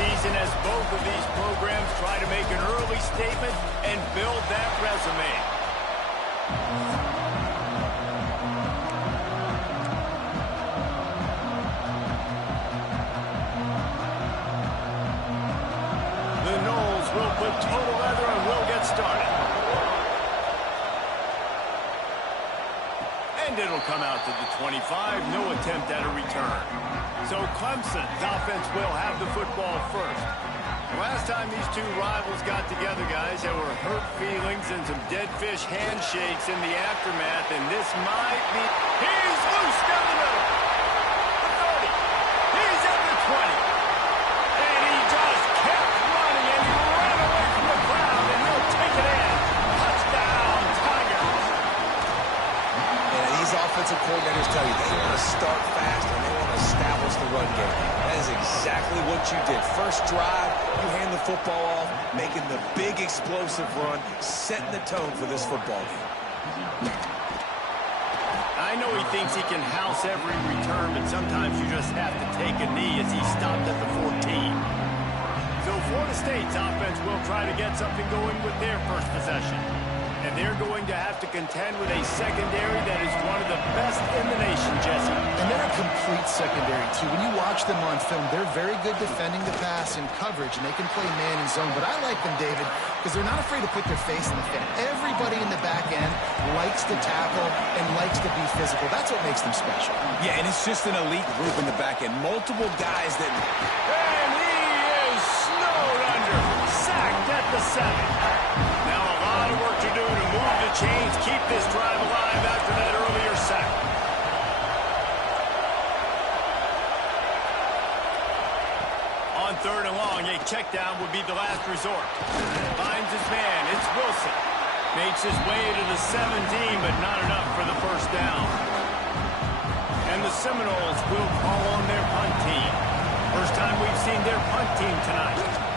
season as both of these programs try to make an early statement and build that resume. The Noles will put total leather and will get started. And it'll come out to the 25. No attempt at a return. So Clemson's offense will have the football first. Last time these two rivals got together, guys, there were hurt feelings and some dead fish handshakes in the aftermath, and this might be... He's loose down the middle. The 30. He's at the 20. And he just kept running, and he ran away from the crowd, and he'll take it in. Touchdown, Tigers. And these offensive coordinators tell you they want to start fast and they want to establish the run game. That is exactly what you did. First drive, you hand the football off, making the big explosive run, setting the tone for this football game. I know he thinks he can house every return, but sometimes you just have to take a knee as he stopped at the 14. So Florida State's offense will try to get something going with their first possession. And they're going to have to contend with a secondary that is one of the best in the nation, Jesse. And they're a complete secondary, too. When you watch them on film, they're very good defending the pass and coverage, and they can play man and zone. But I like them, David, because they're not afraid to put their face in the fan. Everybody in the back end likes to tackle and likes to be physical. That's what makes them special. Yeah, and it's just an elite group in the back end. Multiple guys that... And he is snowed under. Sacked at the 7. Now a lot of work to do to move the chains, keep this drive alive after that earlier sack. On 3rd and long, a check down would be the last resort. Finds his man, it's Wilson. Makes his way to the 17, but not enough for the first down. And the Seminoles will call on their punt team. First time we've seen their punt team tonight.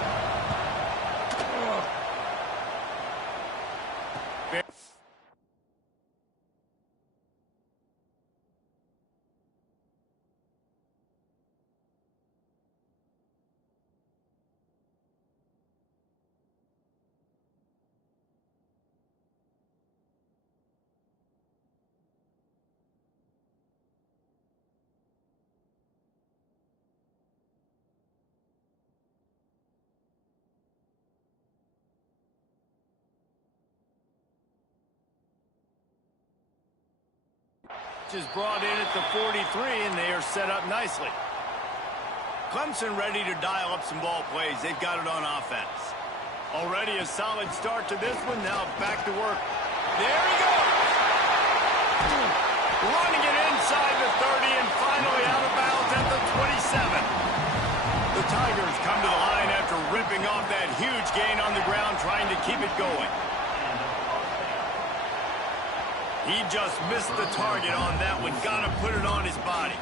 Is brought in at the 43, and they are set up nicely. Clemson ready to dial up some ball plays. They've got it on offense. Already a solid start to this one. Now back to work. There he goes. Running it inside the 30 and finally out of bounds at the 27. The Tigers come to the line after ripping off that huge gain on the ground, trying to keep it going. He just missed the target on that one. Got to put it on his body.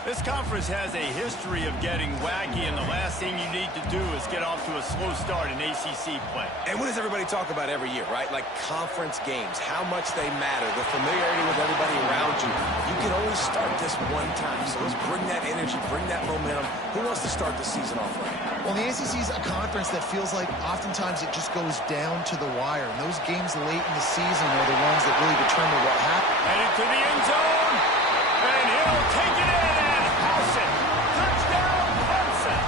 This conference has a history of getting wacky, and the last thing you need to do is get off to a slow start in ACC play. And what does everybody talk about every year, right? Like conference games, how much they matter, the familiarity with everybody around you. You can only start this one time, so let's bring that energy, bring that momentum. Who wants to start the season off right? Well, the ACC is a conference that feels like oftentimes it just goes down to the wire. And those games late in the season are the ones that really determine what happens. Headed to the end zone, and he'll take it in and house it. Touchdown, Clemson.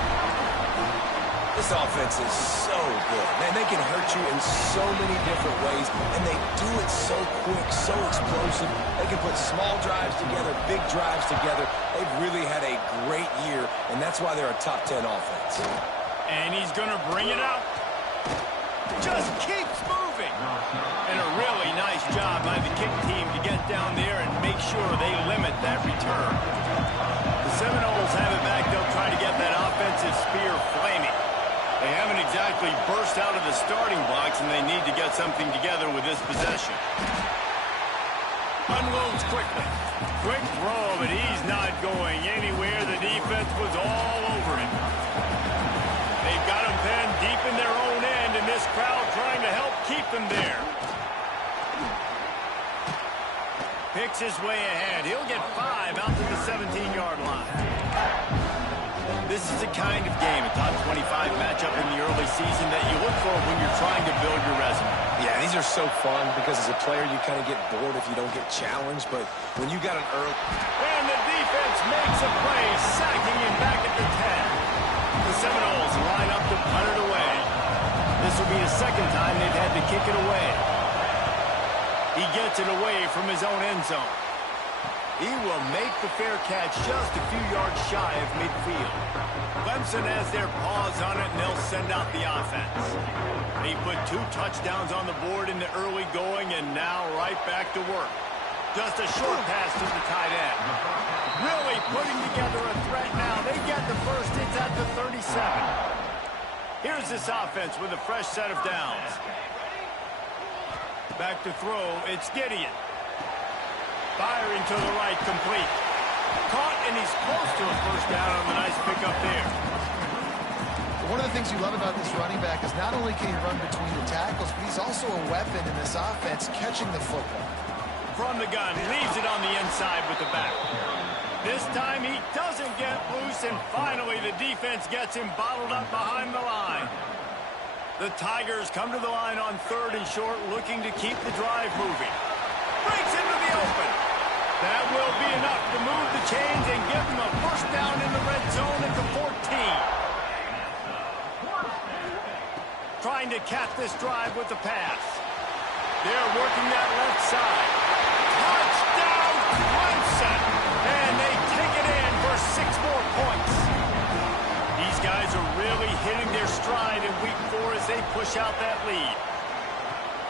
This offense is so good. Man, they can hurt you in so many different ways, and they do it so quick, so explosive. They can put small drives together, big drives together. They've really had a great year, and that's why they're a top 10 offense. And he's going to bring it out. Just keeps moving. And a really nice job by the kick team to get down there and make sure they limit that return. The Seminoles have it back. They'll try to get that offensive spear flaming. They haven't exactly burst out of the starting blocks, and they need to get something together with this possession. Unloads quickly. Quick throw, but he's not going anywhere. The defense was all over him. They've got him penned deep in their own end, and this crowd trying to help keep them there. Picks his way ahead. He'll get 5 out to the 17-yard line. This is the kind of game, a top 25 matchup in the early season, that you look for when you're trying to build your resume. Yeah, these are so fun because as a player, you kind of get bored if you don't get challenged. But when you got an early... And the defense makes a play, sacking him back at the 10. The Seminoles line up to punt it away. This will be the second time they've had to kick it away. He gets it away from his own end zone. He will make the fair catch just a few yards shy of midfield. Clemson has their paws on it, and they'll send out the offense. They put 2 touchdowns on the board in the early going, and now right back to work. Just a short pass to the tight end. Really putting together a threat now. They get the first. It's at the 37. Here's this offense with a fresh set of downs. Back to throw. It's Gideon. Firing to the right, complete. Caught, and he's close to a first down on the nice pickup there. One of the things you love about this running back is not only can he run between the tackles, but he's also a weapon in this offense, catching the football. From the gun, leaves it on the inside with the back. This time he doesn't get loose, and finally the defense gets him bottled up behind the line. The Tigers come to the line on 3rd and short, looking to keep the drive moving. Breaks into the open. That will be enough to move the chains and give them a first down in the red zone at the 14. Trying to cap this drive with the pass. They're working that left side. Touchdown, Clemson! And they take it in for 6 more points. These guys are really hitting their stride in week 4 as they push out that lead.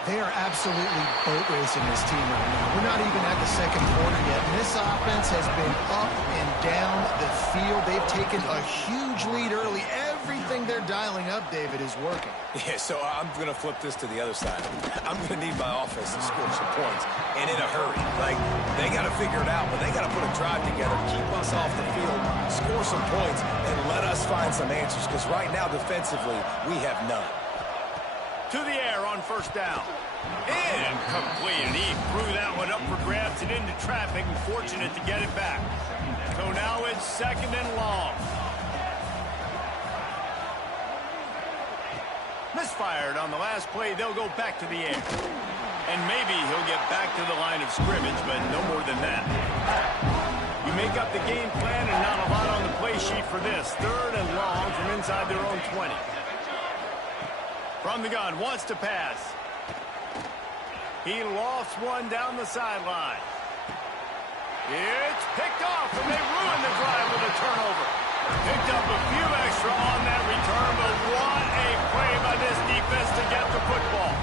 They are absolutely boat racing this team right now. We're not even at the second quarter yet. And this offense has been up and down the field. They've taken a huge lead early. Everything they're dialing up, David, is working. Yeah, so I'm going to flip this to the other side. I'm going to need my offense to score some points, and in a hurry. Like, they got to figure it out, but they got to put a drive together, keep us off the field, score some points, and let us find some answers, because right now, defensively, we have none. To the air on first down. Incomplete, and he threw that one up for grabs and into traffic, and fortunate to get it back. So now it's 2nd and long. Misfired on the last play. They'll go back to the air. And maybe he'll get back to the line of scrimmage, but no more than that. You make up the game plan, and not a lot on the play sheet for this. 3rd and long from inside their own 20. From the gun, wants to pass. He lofts one down the sideline. It's picked off, and they ruin the drive with a turnover. Picked up a few extra on that return, but what a play by this defense to get the football.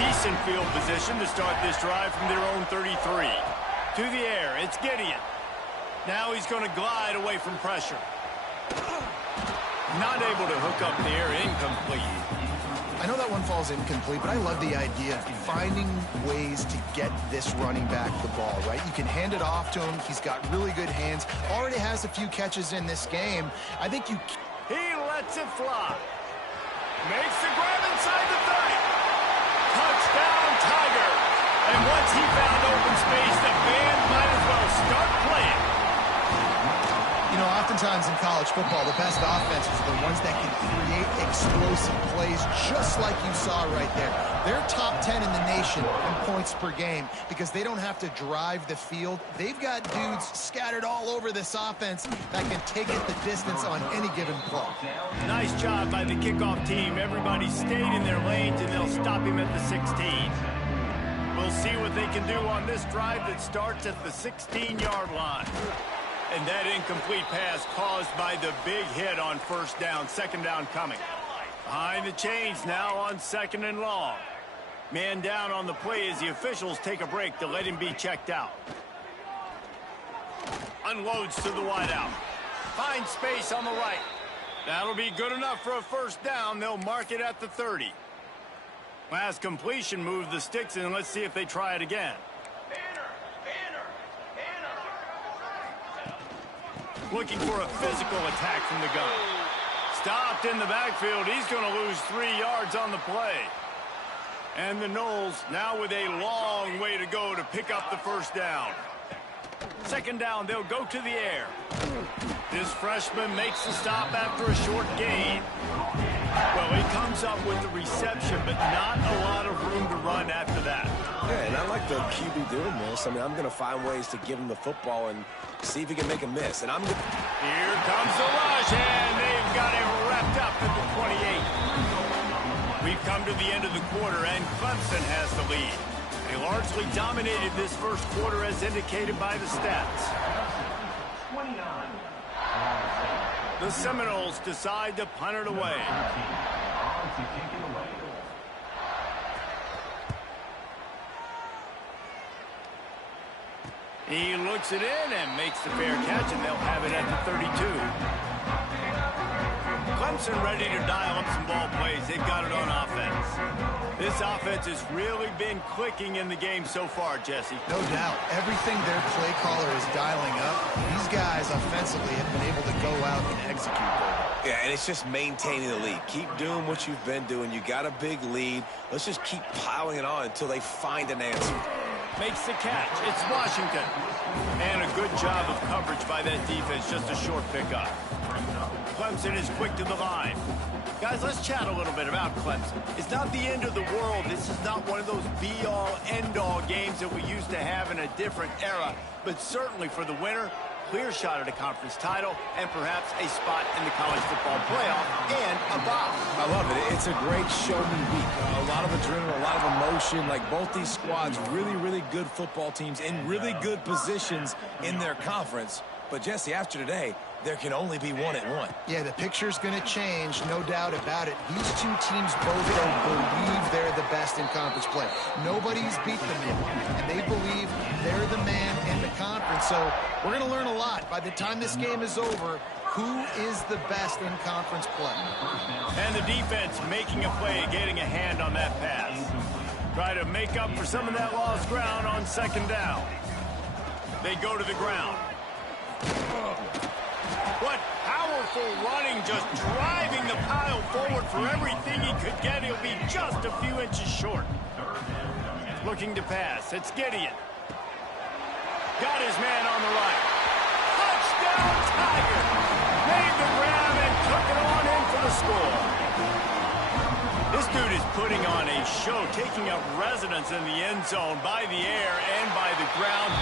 Decent field position to start this drive from their own 33. To the air, it's Gideon. Now he's going to glide away from pressure. Not able to hook up there, incomplete. I know that one falls incomplete, but I love the idea of finding ways to get this running back the ball, right? You can hand it off to him. He's got really good hands. Already has a few catches in this game. I think you... He lets it fly. Makes the grab inside the 30. Touchdown, Tiger. And once he found open space, the band might as well start playing. You know, oftentimes in college football, the best offenses are the ones that can create explosive plays, just like you saw right there. They're top 10 in the nation in points per game because they don't have to drive the field. They've got dudes scattered all over this offense that can take it the distance on any given play. Nice job by the kickoff team. Everybody stayed in their lanes, and they'll stop him at the 16. We'll see what they can do on this drive that starts at the 16-yard line. And that incomplete pass caused by the big hit on first down. 2nd down coming. Behind the chains now on 2nd and long. Man down on the play as the officials take a break to let him be checked out. Unloads to the wideout. Finds space on the right. That'll be good enough for a first down. They'll mark it at the 30. Last completion moved the sticks, and let's see if they try it again. Looking for a physical attack from the gun. Stopped in the backfield. He's going to lose 3 yards on the play. And the Noles now with a long way to go to pick up the first down. 2nd down, they'll go to the air. This freshman makes the stop after a short gain. Well, he comes up with the reception, but not a lot of room to run after that. Yeah, and I like the QB doing this. I mean, I'm going to find ways to give him the football and see if he can make a miss. And Here comes the rush, and they've got him wrapped up at the 28. We've come to the end of the quarter, and Clemson has the lead. They largely dominated this first quarter as indicated by the stats. The Seminoles decide to punt it away. He looks it in and makes the fair catch, and they'll have it at the 32. Clemson ready to dial up some ball plays. They've got it on offense. This offense has really been clicking in the game so far, Jesse. No doubt. Everything their play caller is dialing up, these guys offensively have been able to go out and execute that. Yeah, and it's just maintaining the lead. Keep doing what you've been doing. You got a big lead. Let's just keep piling it on until they find an answer. Makes the catch. It's Washington. And a good job of coverage by that defense. Just a short pickup. Clemson is quick to the line. Guys, let's chat a little bit about Clemson. It's not the end of the world. This is not one of those be-all, end-all games that we used to have in a different era. But certainly for the winner, clear shot at a conference title and perhaps a spot in the college football playoff and a bye. I love it. It's a great show-me week. A lot of adrenaline, a lot of emotion. Like both these squads, really, really good football teams in really good positions in their conference. But, Jesse, after today, there can only be one at one. Yeah, the picture's going to change, no doubt about it. These two teams both don't believe they're the best in conference play. Nobody's beat them yet, and they believe they're the man in the conference. So we're going to learn a lot. By the time this game is over, who is the best in conference play? And the defense making a play, getting a hand on that pass. Try to make up for some of that lost ground on second down. They go to the ground. What powerful running, just driving the pile forward for everything he could get. He'll be just a few inches short. Looking to pass. It's Gideon. Got his man on the right. Touchdown, Tiger. Made the grab and took it on in for the score. This dude is putting on a show, taking up residence in the end zone by the air and by the ground,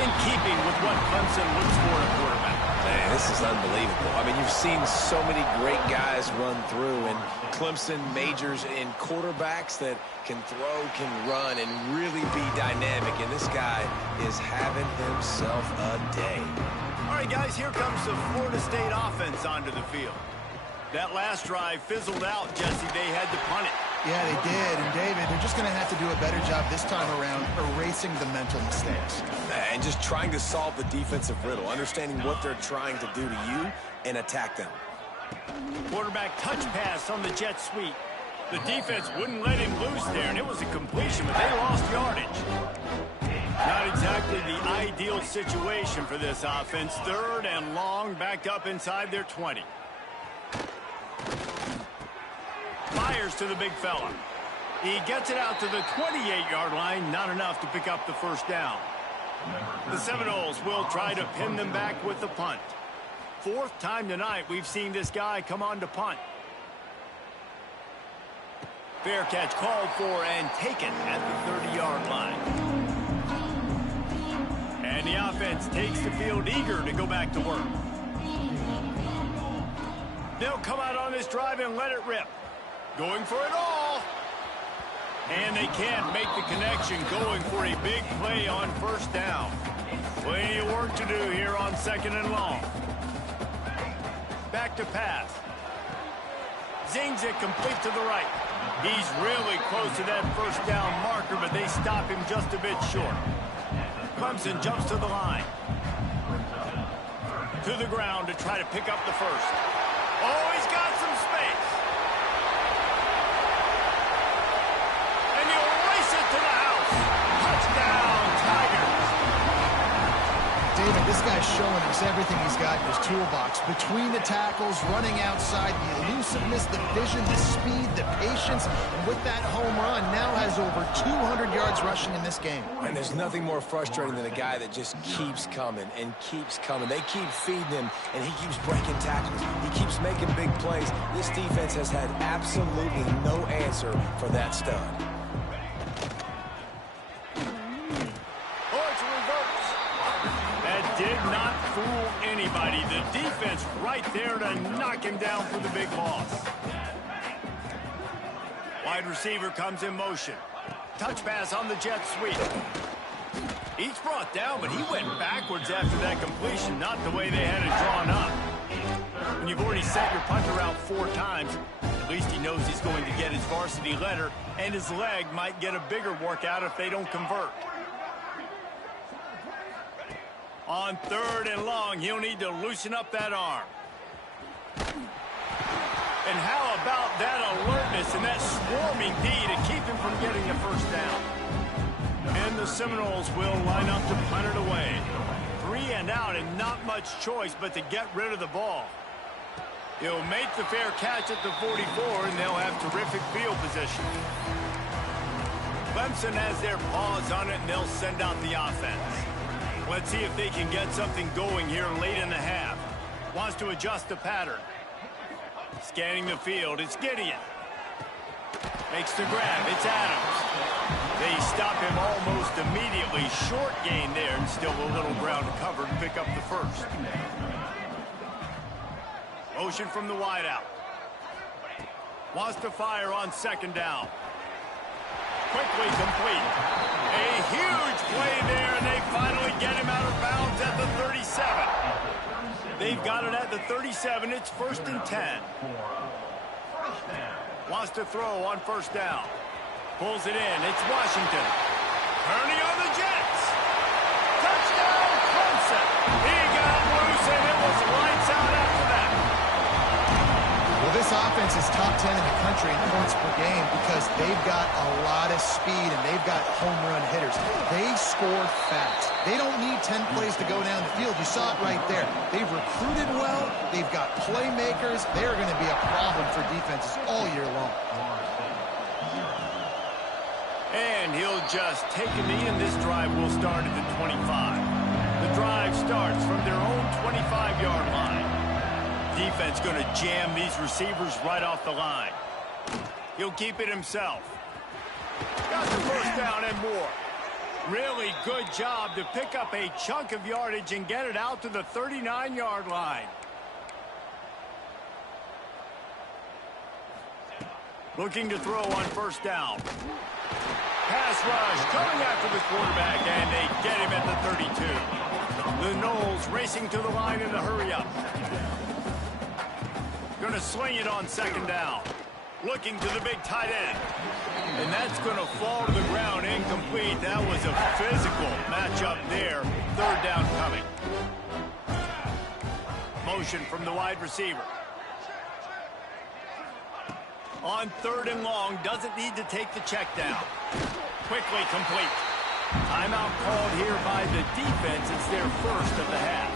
in keeping with what Clemson looks for in a quarterback. Man, this is unbelievable. I mean, you've seen so many great guys run through, and Clemson majors in quarterbacks that can throw, can run, and really be dynamic. And this guy is having himself a day. All right, guys, here comes the Florida State offense onto the field. That last drive fizzled out, Jesse. They had to punt it. Yeah, they did. And, David, they're just going to have to do a better job this time around erasing the mental mistakes. And just trying to solve the defensive riddle, understanding what they're trying to do to you and attack them. Quarterback touch pass on the jet sweep. The defense wouldn't let him loose there, and it was a completion, but they lost yardage. Not exactly the ideal situation for this offense. Third and long, backed up inside their 20. Fires to the big fella. He gets it out to the 28-yard line. Not enough to pick up the first down. The Seminoles will try to pin them back with the punt. Fourth time tonight we've seen this guy come on to punt. Fair catch called for and taken at the 30-yard line. And the offense takes the field eager to go back to work. They'll come out on this drive and let it rip. Going for it all. And they can't make the connection, going for a big play on first down. Plenty of work to do here on second and long. Back to pass. Zings it complete to the right. He's really close to that first down marker, but they stop him just a bit short. Clemson jumps to the line. To the ground to try to pick up the first. Oh, he's got some space. And he'll race it to the house. Touchdown, Tigers. David, this guy's showing us everything he's got in his toolbox. Between the tackles, running outside, the elusiveness, the vision, the speed, the patience. And with that home run, now has over 200 yards rushing in this game. And there's nothing more frustrating than a guy that just keeps coming and keeps coming. They keep feeding him, and he keeps breaking tackles. He keeps making big plays. This defense has had absolutely no answer for that stud. Did not fool anybody. The defense right there to knock him down for the big loss. Wide receiver comes in motion. Touch pass on the jet sweep. He's brought down, but he went backwards after that completion, not the way they had it drawn up. When you've already set your punter out 4 times, at least he knows he's going to get his varsity letter, and his leg might get a bigger workout if they don't convert. On 3rd and long, he'll need to loosen up that arm. And how about that alertness and that swarming D to keep him from getting the first down? And the Seminoles will line up to punt it away. 3 and out and not much choice but to get rid of the ball. He'll make the fair catch at the 44, and they'll have terrific field position. Clemson has their paws on it, and they'll send out the offense. Let's see if they can get something going here late in the half. Wants to adjust the pattern. Scanning the field, it's Gideon. Makes the grab, it's Adams. They stop him almost immediately. Short gain there, and still a little ground to cover to pick up the first. Motion from the wideout. Wants to fire on 2nd down. Quickly complete. A huge play there, and they finally get him out of bounds at the 37. They've got it at the 37. It's 1st and 10. Wants to throw on 1st down. Pulls it in. It's Washington. Turning on the Jets. Touchdown, Clemson. He got him loose, and it was lights out after that. Well, this offense is top 10 in the country in points per game because they've got a lot of speed and they've got home run hitters. They score fast. They don't need 10 plays to go down the field. You saw it right there. They've recruited well. They've got playmakers. They're going to be a problem for defenses all year long. And he'll just take a knee, and this drive will start at the 25. The drive starts from their own 25-yard line. Defense going to jam these receivers right off the line. He'll keep it himself. Got the first down and more. Really good job to pick up a chunk of yardage and get it out to the 39-yard line. Looking to throw on 1st down. Pass rush coming after the quarterback, and they get him at the 32. The Noles racing to the line in the hurry-up. Going to sling it on 2nd down. Looking to the big tight end. And that's going to fall to the ground incomplete. That was a physical matchup there. 3rd down coming. Motion from the wide receiver. On 3rd and long, doesn't need to take the check down. Quickly complete. Timeout called here by the defense. It's their first of the half.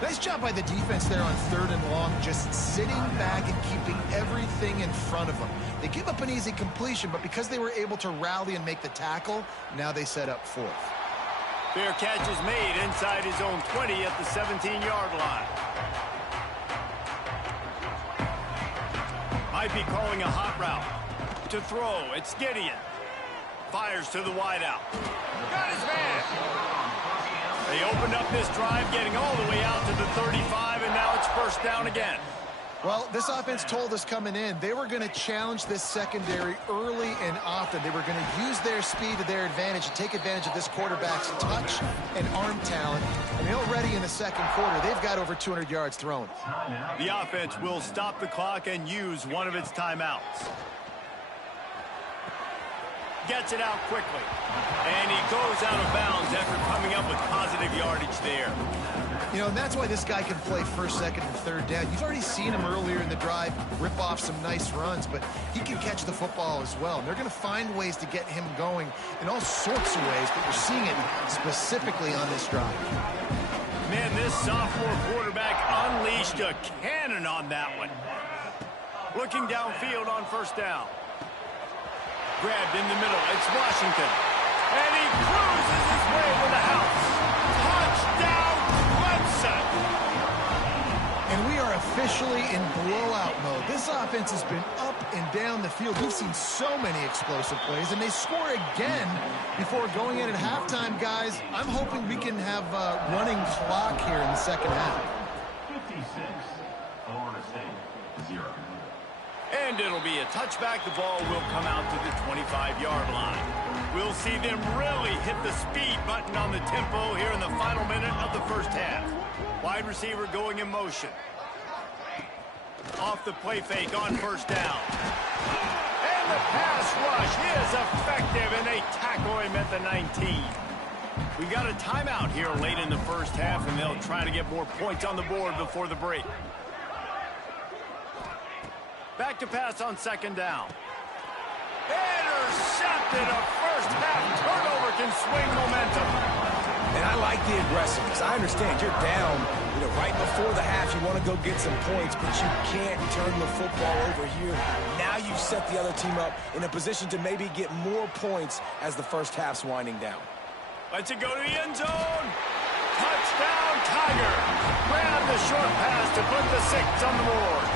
Nice job by the defense there on 3rd and long, just sitting back and keeping everything in front of them. They give up an easy completion, but because they were able to rally and make the tackle, now they set up 4th. Fair catch is made inside his own 20 at the 17-yard line. Might be calling a hot route. To throw, it's Gideon. Fires to the wideout. Got his man. They opened up this drive, getting all the way out to the 35, and now it's 1st down again. Well, this offense told us coming in they were going to challenge this secondary early and often. They were going to use their speed to their advantage and take advantage of this quarterback's touch and arm talent. And already in the 2nd quarter, they've got over 200 yards thrown. The offense will stop the clock and use one of its timeouts. gets it out quickly. And he goes out of bounds after coming up with positive yardage there. You know, and that's why this guy can play first, second, and third down. You've already seen him earlier in the drive rip off some nice runs, but he can catch the football as well. And they're going to find ways to get him going in all sorts of ways, but we're seeing it specifically on this drive. Man, this sophomore quarterback unleashed a cannon on that one. Looking downfield on first down. Grabbed in the middle. It's Washington. And he cruises his way to the house. Touchdown, Clemson. And we are officially in blowout mode. This offense has been up and down the field. We've seen so many explosive plays, and they score again before going in at halftime, guys. I'm hoping we can have a running clock here in the second half. 56, Florida State, 0. And it'll be a touchback. The ball will come out to the 25-yard line. We'll see them really hit the speed button on the tempo here in the final minute of the first half. Wide receiver going in motion. Off the play fake on first down. And the pass rush is effective, and they tackle him at the 19. We got a timeout here late in the first half, and they'll try to get more points on the board before the break. Back to pass on second down. Intercepted. A first half turnover can swing momentum. And I like the aggressiveness. I understand you're down, right before the half. You want to go get some points, but you can't turn the football over here. Now you've set the other team up in a position to maybe get more points as the first half's winding down. Lets it go to the end zone. Touchdown, Tiger. Grab the short pass to put the 6 on the board.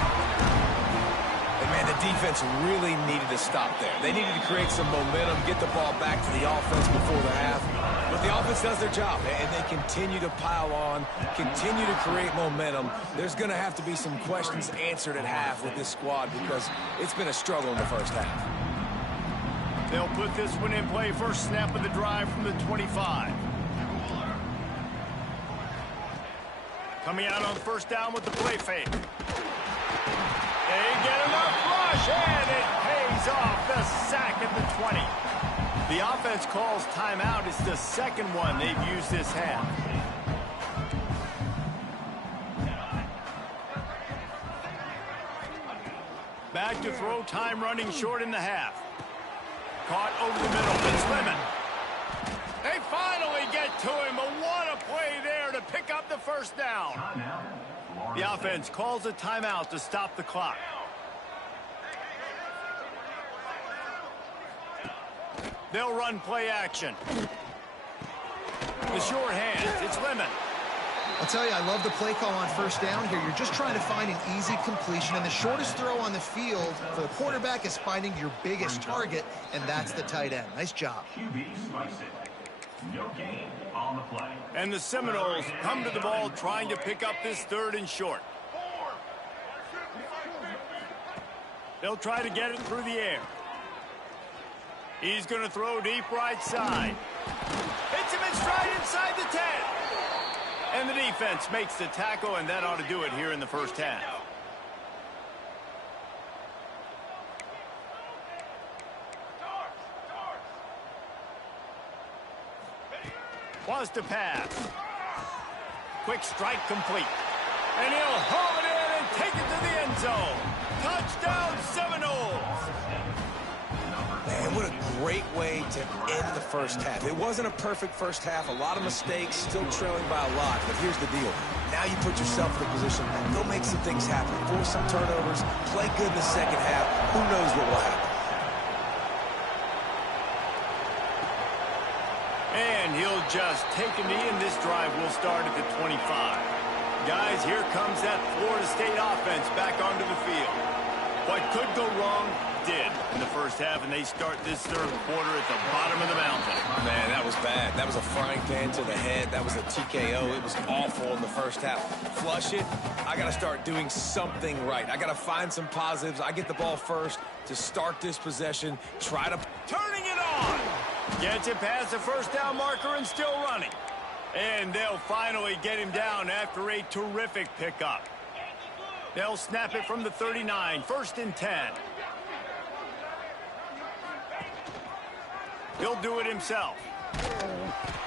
And, man, the defense really needed to stop there. They needed to create some momentum, get the ball back to the offense before the half. But the offense does their job, and they continue to pile on, continue to create momentum. There's going to have to be some questions answered at half with this squad because it's been a struggle in the first half. They'll put this one in play. First snap of the drive from the 25. Coming out on first down with the play fake. They get enough rush, and it pays off. The sack at the 20. The offense calls timeout. It's the second one they've used this half. Back to throw, time running short in the half. Caught over the middle. It's Lemon. They finally get to him. But what a play there to pick up the first down. The offense calls a timeout to stop the clock. They'll run play action. The short hands. It's Lemon. I'll tell you, I love the play call on first down here. You're just trying to find an easy completion, and the shortest throw on the field for the quarterback is finding your biggest target, and that's the tight end. Nice job. QB slice it. No gain on the play. And the Seminoles come to the ball trying to pick up this third and short. They'll try to get it through the air. He's going to throw deep right side. Hits him in stride inside the 10. And the defense makes the tackle, and that ought to do it here in the first half. Wants to pass. Quick strike complete. And he'll haul it in and take it to the end zone. Touchdown, Seminoles. Man, what a great way to end the first half. It wasn't a perfect first half. A lot of mistakes, still trailing by a lot. But here's the deal. Now you put yourself in a position, go make some things happen. Force some turnovers, play good in the second half. Who knows what will happen? And he'll just take a knee, and this drive will start at the 25. Guys, here comes that Florida State offense back onto the field. What could go wrong did in the first half, and they start this third quarter at the bottom of the mountain. Man, that was bad. That was a frying pan to the head. That was a TKO. It was awful in the first half. Flush it. I got to start doing something right. I got to find some positives. I get the ball first to start this possession. Try to... Turning it on. Gets it past the first down marker and still running. And they'll finally get him down after a terrific pickup. They'll snap it from the 39. First and 10. He'll do it himself.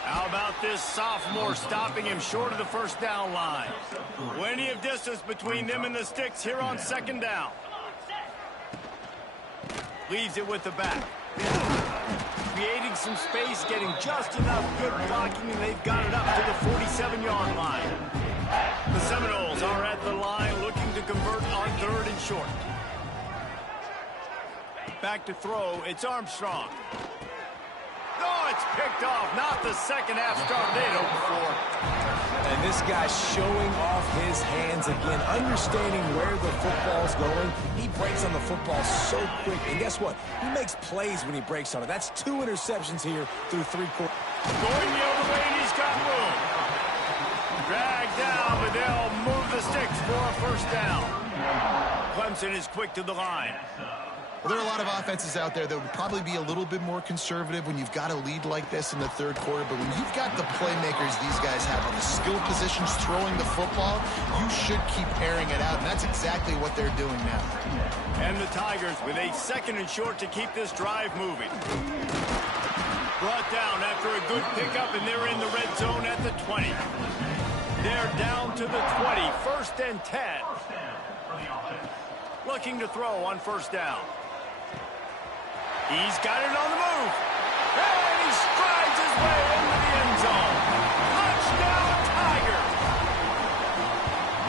How about this sophomore stopping him short of the first down line? Plenty of distance between them and the sticks here on second down. Leaves it with the back. Creating some space, getting just enough good blocking, and they've got it up to the 47-yard line. The Seminoles are at the line looking to convert on 3rd and short. Back to throw, it's Armstrong. Oh, it's picked off. Not the second half start they'd hoped for. And this guy's showing off his hands again, understanding where the football's going. He breaks on the football so quick. And guess what? He makes plays when he breaks on it. That's 2 interceptions here through 3 quarters. Going the other way, and he's got room. Dragged down, but they'll move the sticks for a first down. Clemson is quick to the line. Well, there are a lot of offenses out there that would probably be a little bit more conservative when you've got a lead like this in the 3rd quarter. But when you've got the playmakers these guys have on the skill positions throwing the football, you should keep airing it out. And that's exactly what they're doing now. And the Tigers with a 2nd and short to keep this drive moving. Brought down after a good pickup, and they're in the red zone at the 20. They're down to the 20, 1st and 10. Looking to throw on first down. He's got it on the move. And he strides his way into the end zone. Touchdown, Tigers.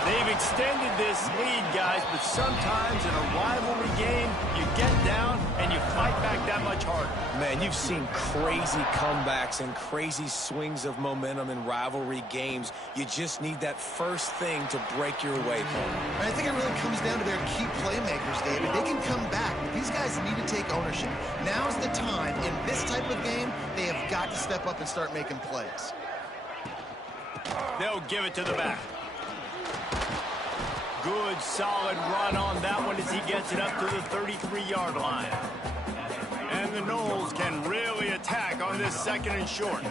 They've extended this lead, guys, but sometimes in a rivalry game, you get down and you fight back that much harder. Man, you've seen crazy comebacks and crazy swings of momentum in rivalry games. You just need that first thing to break your way, Paul. I think it really comes down to their key playmakers, David. They can come back, but these guys need to take ownership. Now's the time. In this type of game, they have got to step up and start making plays. They'll give it to the back. Good, solid run on that one as he gets it up to the 33-yard line. And the Noles can really attack on this 2nd and short.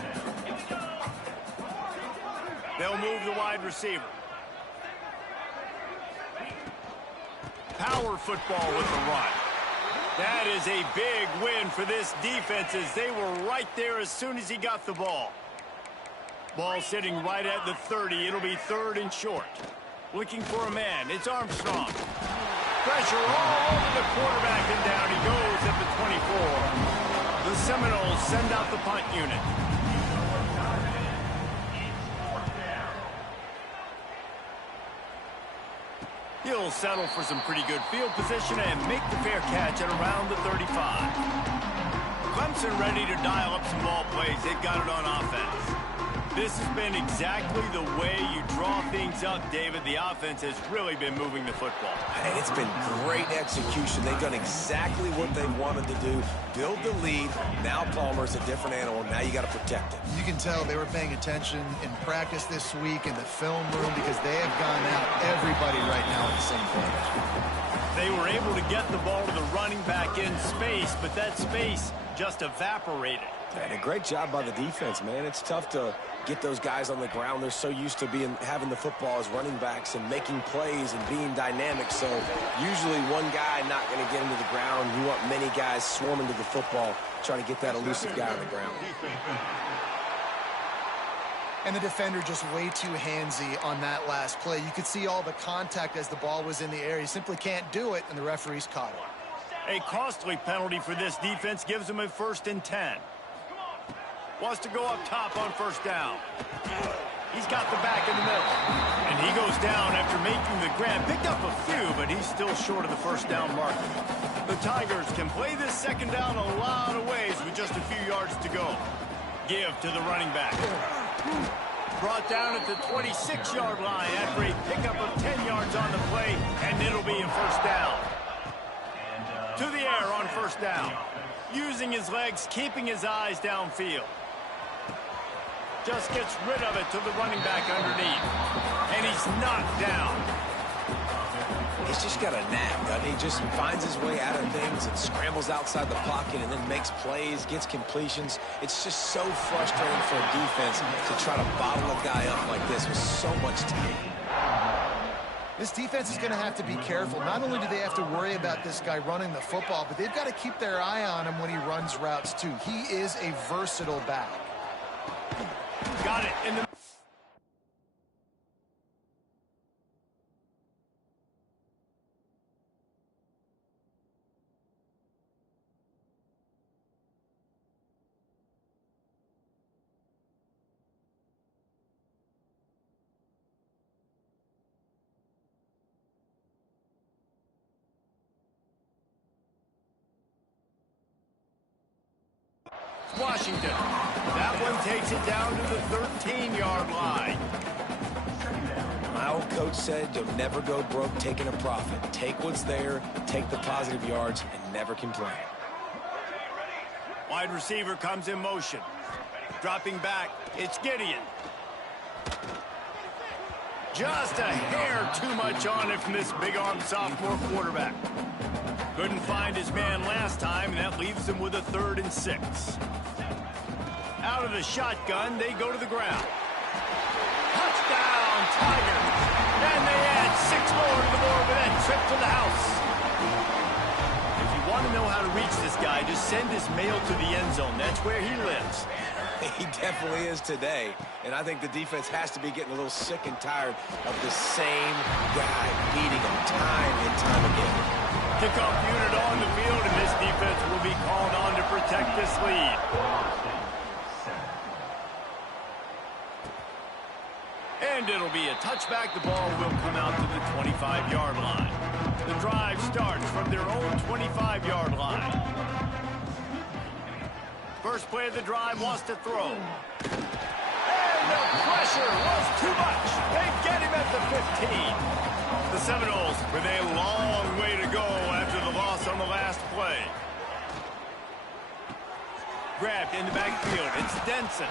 They'll move the wide receiver. Power football with the run. That is a big win for this defense as they were right there as soon as he got the ball. Ball sitting right at the 30. It'll be 3rd and short. Looking for a man. It's Armstrong. Pressure all over the quarterback, and down he goes at the 24. The Seminoles send out the punt unit. He'll settle for some pretty good field position and make the fair catch at around the 35. Clemson ready to dial up some ball plays. They've got it on offense. This has been exactly the way you draw things up, David. The offense has really been moving the football. And it's been great execution. They've done exactly what they wanted to do. Build the lead. Now Palmer's a different animal. Now you got to protect it. You can tell they were paying attention in practice this week in the film room because they have gone out everybody right now at the same page. They were able to get the ball to the running back in space, but that space just evaporated. And a great job by the defense, man. It's tough to get those guys on the ground. They're so used to having the football as running backs and making plays and being dynamic. So usually one guy not going to get into the ground. You want many guys swarming to the football, trying to get that elusive guy on the ground. And the defender just way too handsy on that last play. You could see all the contact as the ball was in the air. He simply can't do it, and the referees caught it. A costly penalty for this defense gives them a 1st and 10. Wants to go up top on first down. He's got the back in the middle. And he goes down after making the grab. Picked up a few, but he's still short of the first down mark. The Tigers can play this 2nd down a lot of ways with just a few yards to go. Give to the running back. Brought down at the 26-yard line after a pickup of 10 yards on the play, and it'll be a first down. To the air on first down. Using his legs, keeping his eyes downfield. Just gets rid of it to the running back underneath. And he's knocked down. He's just got a knack, doesn't he? He just finds his way out of things and scrambles outside the pocket and then makes plays, gets completions. It's just so frustrating for a defense to try to bottle a guy up like this with so much talent. This defense is going to have to be careful. Not only do they have to worry about this guy running the football, but they've got to keep their eye on him when he runs routes too. He is a versatile back. Got it in the... Washington. That one takes it down to the 13-yard line. My old coach said you'll never go broke taking a profit. Take what's there, take the positive yards, and never complain. Wide receiver comes in motion. Dropping back, it's Gideon. Just a hair too much on it from this big-arm sophomore quarterback. Couldn't find his man last time, and that leaves him with a 3rd and 6. Out of the shotgun, they go to the ground. Touchdown, Tigers! And they add 6 more to the board with that trip to the house. If you want to know how to reach this guy, just send his mail to the end zone. That's where he lives. He definitely is today, and I think the defense has to be getting a little sick and tired of the same guy beating him time and time again. Kickoff unit on the field, and this defense will be called on to protect this lead. And it'll be a touchback. The ball will come out to the 25-yard line. The drive starts from their own 25-yard line. First play of the drive wants to throw. And the pressure was too much. They get him at the 15. The Seminoles with a long way to go after the loss on the last play. Grabbed in the backfield. It's Denson.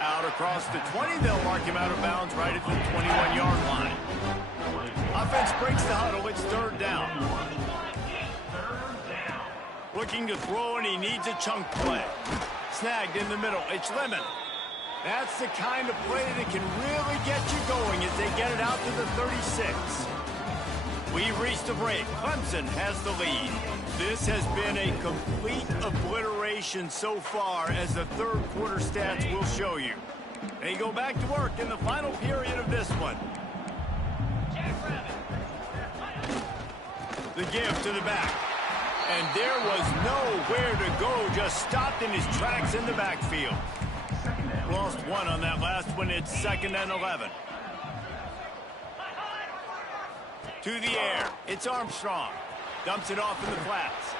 Out across the 20. They'll mark him out of bounds right at the 21-yard line. Offense breaks the huddle. It's 3rd down. Looking to throw, and he needs a chunk play. Snagged in the middle. It's Lemon. That's the kind of play that can really get you going as they get it out to the 36. We've reached the break. Clemson has the lead. This has been a complete obliteration so far, as the 3rd quarter stats will show you. They go back to work in the final period of this one. The give to the back. And there was nowhere to go, just stopped in his tracks in the backfield. Lost 1 on that last one. It's 2nd and 11. To the air, it's Armstrong. Dumps it off in the flats.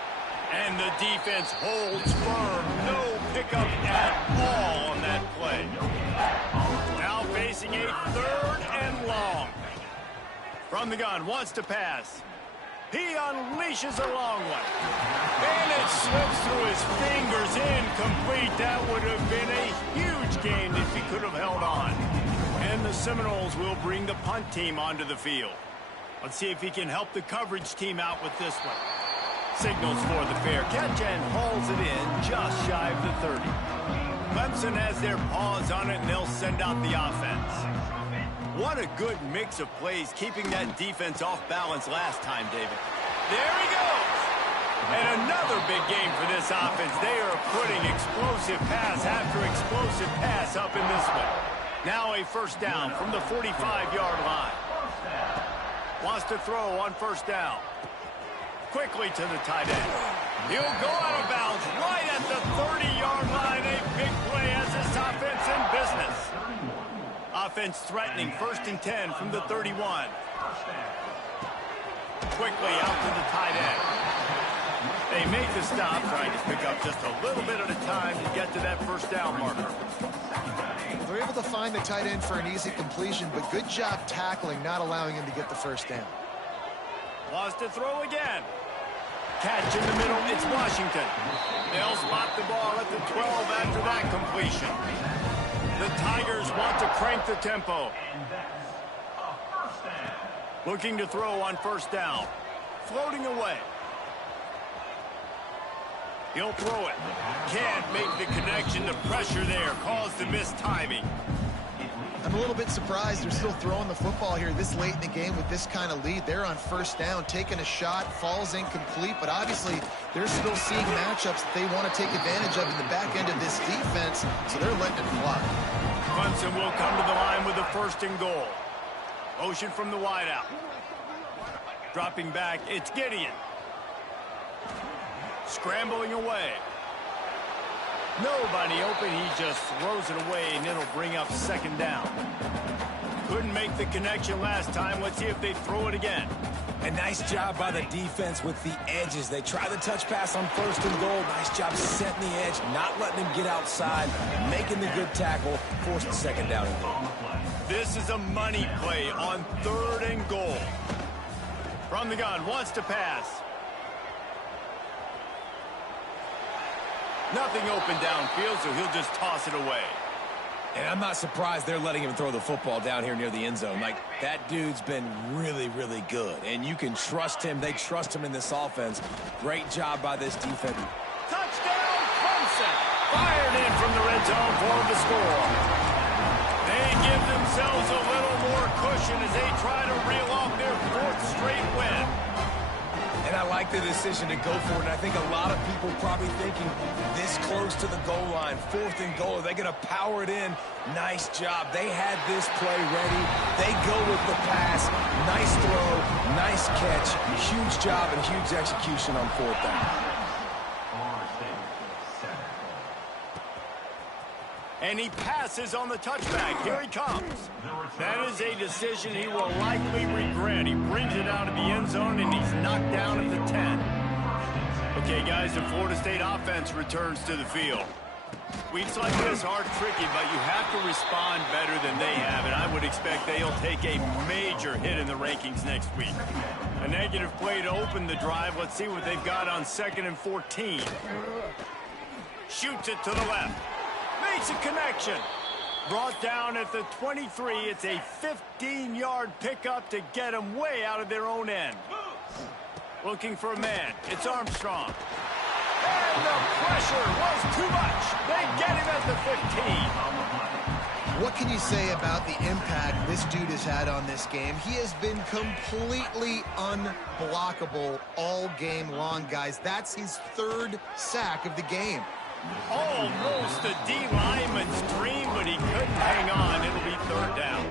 And the defense holds firm. No pickup at all on that play. Now facing a 3rd and long. From the gun, wants to pass. He unleashes a long one. And it slips through his fingers, incomplete. That would have been a huge gain if he could have held on. And the Seminoles will bring the punt team onto the field. Let's see if he can help the coverage team out with this one. Signals for the fair catch and hauls it in just shy of the 30. Clemson has their paws on it, and they'll send out the offense. What a good mix of plays, keeping that defense off balance last time, David. There he goes! And another big game for this offense. They are putting explosive pass after explosive pass up in this one. Now a 1st down from the 45-yard line. Wants to throw on 1st down. Quickly to the tight end. He'll go out of bounds right at the 30-yard line. A big play as this offense in business. Offense threatening 1st and 10 from the 31. Quickly out to the tight end. They make the stop, trying to pick up just a little bit at a time to get to that 1st down marker. They're able to find the tight end for an easy completion, but good job tackling, not allowing him to get the 1st down. Wants to throw again. Catch in the middle, it's Washington. They'll spot the ball at the 12 after that completion. The Tigers want to crank the tempo. Looking to throw on 1st down. Floating away. He'll throw it. Can't make the connection. The pressure there caused the missed timing. I'm a little bit surprised they're still throwing the football here this late in the game with this kind of lead. They're on first down, taking a shot, falls incomplete, but obviously they're still seeing matchups that they want to take advantage of in the back end of this defense, so they're letting it fly. Clemson will come to the line with the 1st and goal. Motion from the wideout. Dropping back, it's Gideon. Scrambling away. Nobody open, he just throws it away, and it'll bring up 2nd down. Couldn't make the connection last time. Let's see if they throw it again. A nice job by the defense with the edges. They try the touch pass on 1st and goal. Nice job setting the edge, not letting him get outside, making the good tackle, forced the 2nd down and goal. This is a money play on 3rd and goal. From the gun, wants to pass. Nothing open downfield, so he'll just toss it away. And I'm not surprised they're letting him throw the football down here near the end zone. Like, that dude's been really, really good. And you can trust him. They trust him in this offense. Great job by this defense. Touchdown, Clemson! Fired in from the red zone for the score. They give themselves a little more cushion as they try to reel off their 4th straight win. And I like the decision to go for it. And I think a lot of people probably thinking this close to the goal line, 4th and goal, are they going to power it in? Nice job. They had this play ready. They go with the pass. Nice throw, nice catch. Huge job and huge execution on 4th down. And he passes on the touchback. Here he comes. That is a decision he will likely regret. He brings it out of the end zone, and he's knocked down at the 10. Okay, guys, the Florida State offense returns to the field. Weeks like this are tricky, but you have to respond better than they have, and I would expect they'll take a major hit in the rankings next week. A negative play to open the drive. Let's see what they've got on 2nd and 14. Shoots it to the left. Makes a connection. Brought down at the 23. It's a 15-yard pickup to get them way out of their own end. Looking for a man. It's Armstrong. And the pressure was too much. They get him at the 15. What can you say about the impact this dude has had on this game? He has been completely unblockable all game long, guys. That's his 3rd sack of the game. Almost a D lineman's dream, but he couldn't hang on. It'll be 3rd down.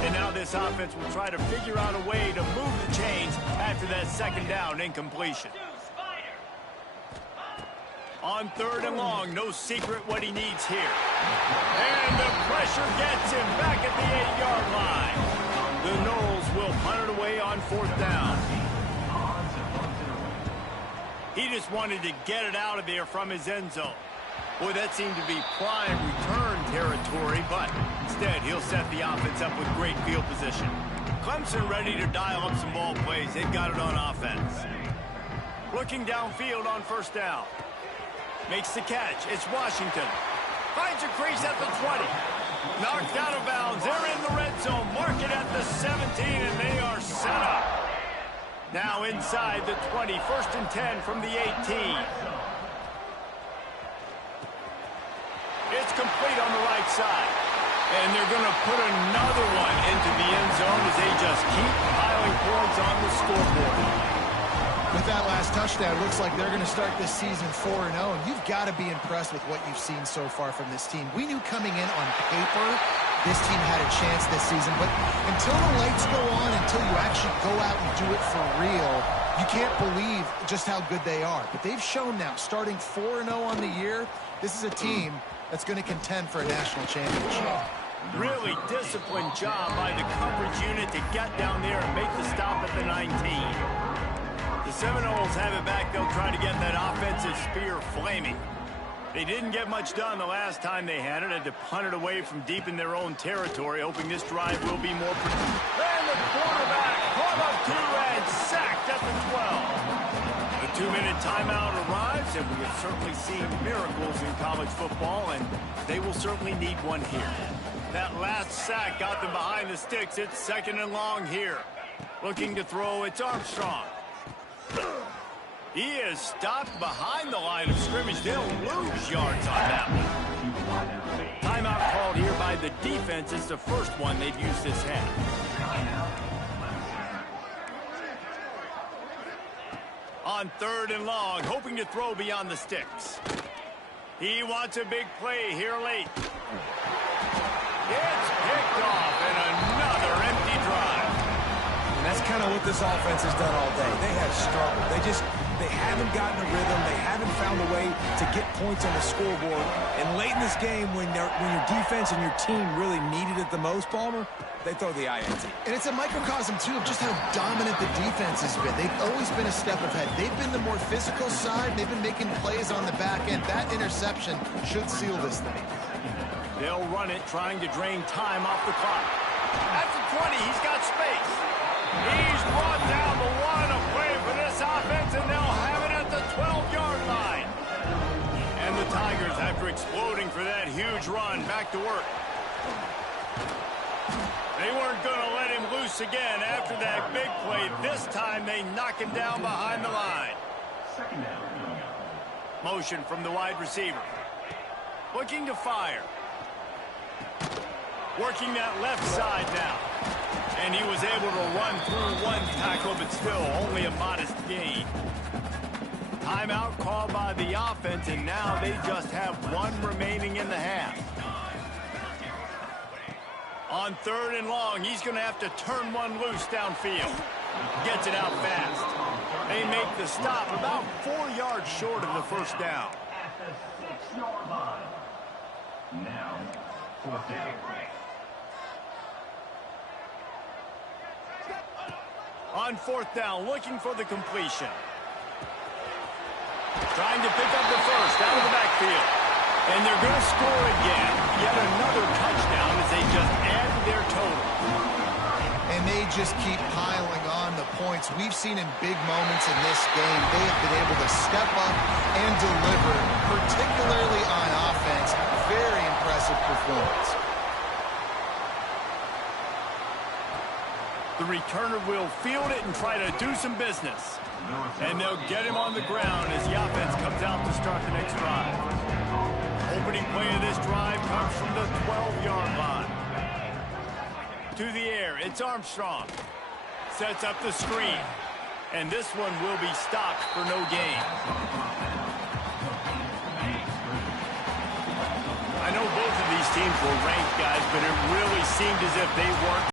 And now this offense will try to figure out a way to move the chains after that 2nd down incompletion. On 3rd and long, no secret what he needs here. And the pressure gets him back at the 8-yard line. The Noles will punt it away on 4th down. He just wanted to get it out of there from his end zone. Boy, that seemed to be prime return territory, but instead he'll set the offense up with great field position. Clemson ready to dial up some ball plays. They've got it on offense. Looking downfield on 1st down. Makes the catch. It's Washington. Finds a crease at the 20. Knocked out of bounds. They're in the red zone. Mark it at the 17, and they are set up. Now inside the 20, 1st and 10 from the 18. It's complete on the right side. And they're going to put another one into the end zone as they just keep piling points on the scoreboard. With that last touchdown, it looks like they're going to start this season 4-0, and you've got to be impressed with what you've seen so far from this team. We knew coming in on paper this team had a chance this season, but until the lights go on, until you actually go out and do it for real, you can't believe just how good they are. But they've shown now, starting 4-0 on the year, this is a team that's going to contend for a national championship. Really disciplined job by the coverage unit to get down there and make the stop at the 19. The Seminoles have it back. They'll try to get that offensive spear flaming. They didn't get much done the last time they had it. Had to punt it away from deep in their own territory, hoping this drive will be more productive. And the quarterback caught up to and sacked at the 12. The 2-minute timeout arrives, and we have certainly seen miracles in college football, and they will certainly need one here. That last sack got them behind the sticks. It's 2nd and long here. Looking to throw, it's Armstrong. He is stopped behind the line of scrimmage. They'll lose yards on that one. Timeout called here by side, the defense is the first one they've used this half. On 3rd and long, hoping to throw beyond the sticks. He wants a big play here late. It's picked off, and another empty drive. And that's kind of what this offense has done all day. They have struggled. They haven't gotten a rhythm. They haven't found a way to get points on the scoreboard. And late in this game, when your defense and your team really needed it the most, Palmer, they throw the INT. And it's a microcosm, too, of just how dominant the defense has been. They've always been a step ahead. They've been the more physical side. They've been making plays on the back end. That interception should seal this thing. They'll run it, trying to drain time off the clock. At the 20, he's got space. He's brought down the one, a play for this offense, and they'll have it at the 12-yard line. And the Tigers, after exploding for that huge run, back to work. They weren't going to let him loose again after that big play. This time they knock him down behind the line. Motion from the wide receiver. Looking to fire. Working that left side now. And he was able to run through one tackle, but still only a modest gain. Timeout called by the offense, and now they just have one remaining in the half. On 3rd and long, he's going to have to turn one loose downfield. Gets it out fast. They make the stop about 4 yards short of the first down. At the 6-yard line. Now, 4th down. On 4th down, looking for the completion. Trying to pick up the first out of the backfield. And they're going to score again. Yet another touchdown as they just add to their total. And they just keep piling on the points. We've seen in big moments in this game, they have been able to step up and deliver, particularly on offense. Very impressive performance. The returner will field it and try to do some business. And they'll get him on the ground as the offense comes out to start the next drive. Opening play of this drive comes from the 12-yard line. To the air, it's Armstrong. Sets up the screen. And this one will be stopped for no gain. I know both of these teams were ranked, guys, but it really seemed as if they weren't